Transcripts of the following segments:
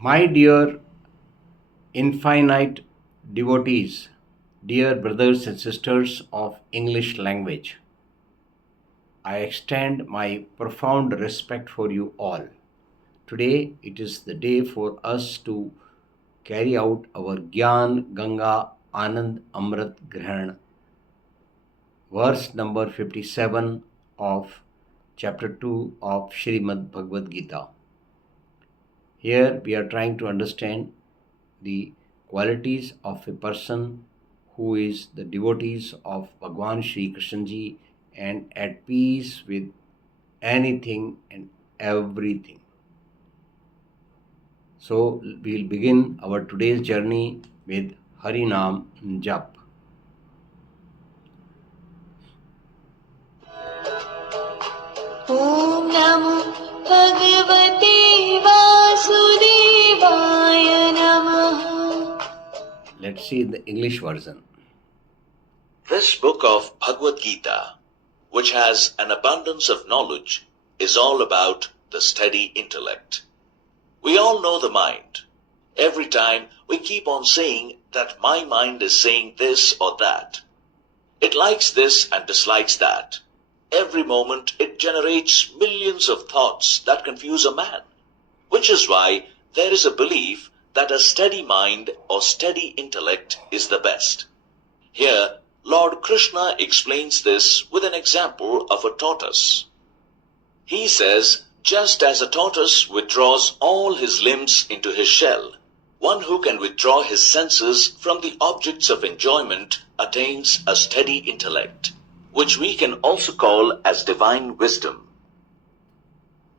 My dear infinite devotees, dear brothers and sisters of English language, I extend my profound respect for you all. Today it is the day for us to carry out our Gyan Ganga Anand Amrit Grahan, verse number 57 of chapter 2 of Shrimadbhagwadgita. Here we are trying to understand the qualities of a person who is the devotees of Bhagwan Shri Krishna Ji and at peace with anything and everything. So we'll begin our today's journey with Harinam Jap. Om Namo Bhagavate Vasudevaya Namaha. Let's see the English version. This book of Bhagavad Gita, which has an abundance of knowledge, is all about the steady intellect. We all know the mind. Every time we keep on saying that my mind is saying this or that. It likes this and dislikes that. Every moment it generates millions of thoughts that confuse a man, which is why there is a belief that a steady mind or steady intellect is the best. Here, Lord Krishna explains this with an example of a tortoise. He says, just as a tortoise withdraws all his limbs into his shell, one who can withdraw his senses from the objects of enjoyment attains a steady intellect, which we can also call as divine wisdom.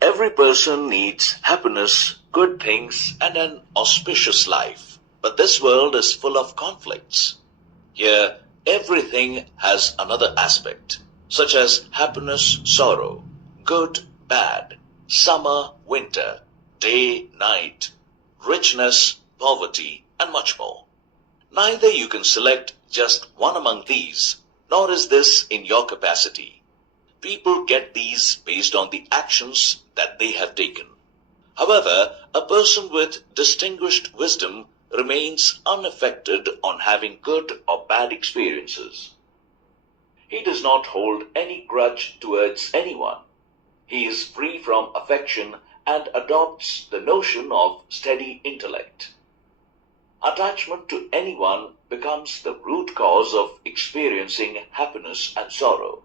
Every person needs happiness, good things, and an auspicious life, but this world is full of conflicts. Here, everything has another aspect, such as happiness, sorrow, good, bad, summer, winter, day, night, richness, poverty, and much more. Neither you can select just one among these, nor is this in your capacity. People get these based on the actions that they have taken. However, a person with distinguished wisdom remains unaffected on having good or bad experiences. He does not hold any grudge towards anyone. He is free from affection and adopts the notion of steady intellect. Attachment to anyone becomes the root cause of experiencing happiness and sorrow.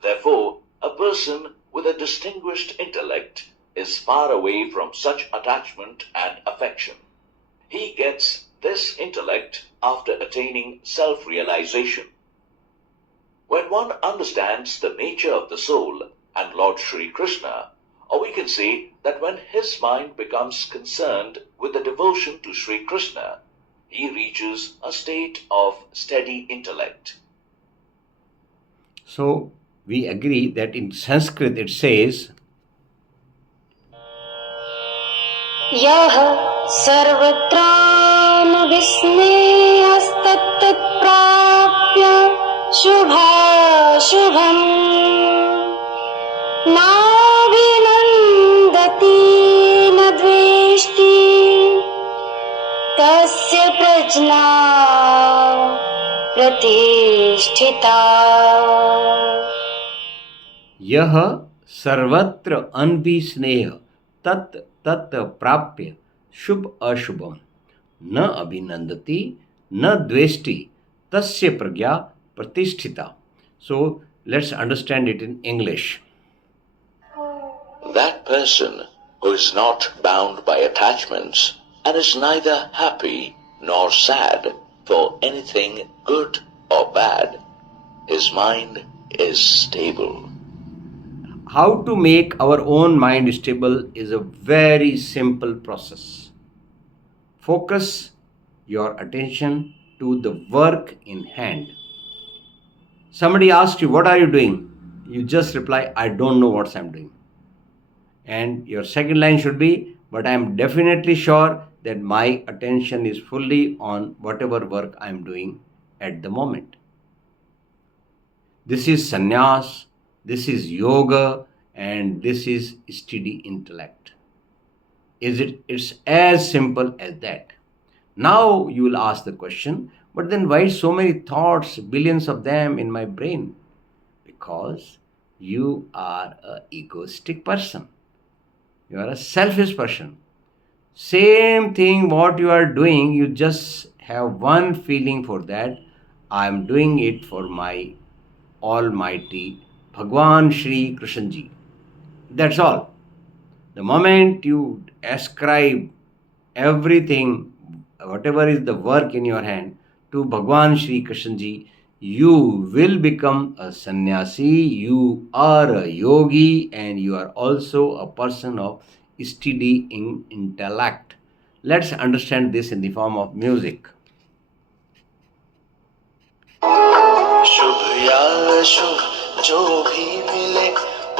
Therefore, a person with a distinguished intellect is far away from such attachment and affection. He gets this intellect after attaining self-realization. When one understands the nature of the soul and Lord Shri Krishna, or we can say that when his mind becomes concerned with the devotion to Shri Krishna, he reaches a state of steady intellect. So we agree that in Sanskrit it says, Yah sarvatranuvisneyastattat prapya shubhashubham nabhinandati nadveshti tasya prajna pratisthita. यह सर्वत्र अनभिस्नेह तत् तत् प्राप्य शुभ अशुभम न अभिनंदति न द्वेष्टि तस्य प्रज्ञा प्रतिष्ठिता. So let's understand it in English. That person who is not bound by attachments and is neither happy nor sad for anything good or bad, his mind is stable. How to make our own mind stable is a very simple process. Focus your attention to the work in hand. Somebody asks you, what are you doing? You just reply, I don't know what I'm doing. And your second line should be, but I am definitely sure that my attention is fully on whatever work I am doing at the moment. This is sannyas, this is yoga, and this is steady intellect. It's as simple as that. Now you will ask the question, but then why so many thoughts, billions of them in my brain? Because you are a egoistic person. You are a selfish person. Same thing what you are doing, you just have one feeling for that. I am doing it for my Almighty Bhagwan Shri Krishna Ji. That's all. The moment you ascribe everything, whatever is the work in your hand, to Bhagwan Shri Krishna Ji, you will become a sannyasi, you are a yogi, and you are also a person of steady in intellect. Let's understand this in the form of music. शुभ या अशुभ जो भी मिले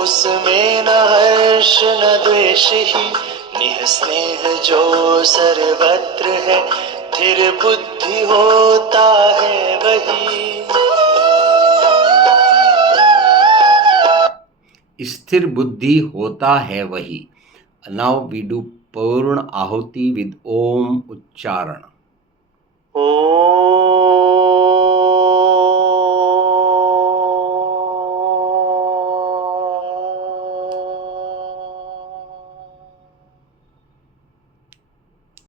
उसमें न हर्ष न द्वेष ही निह स्नेह जो सर्वत्र है स्थिर बुद्धि होता है वही स्थिर बुद्धि होता है वही. Now we do Purna Ahuti with Om Uchcharan. O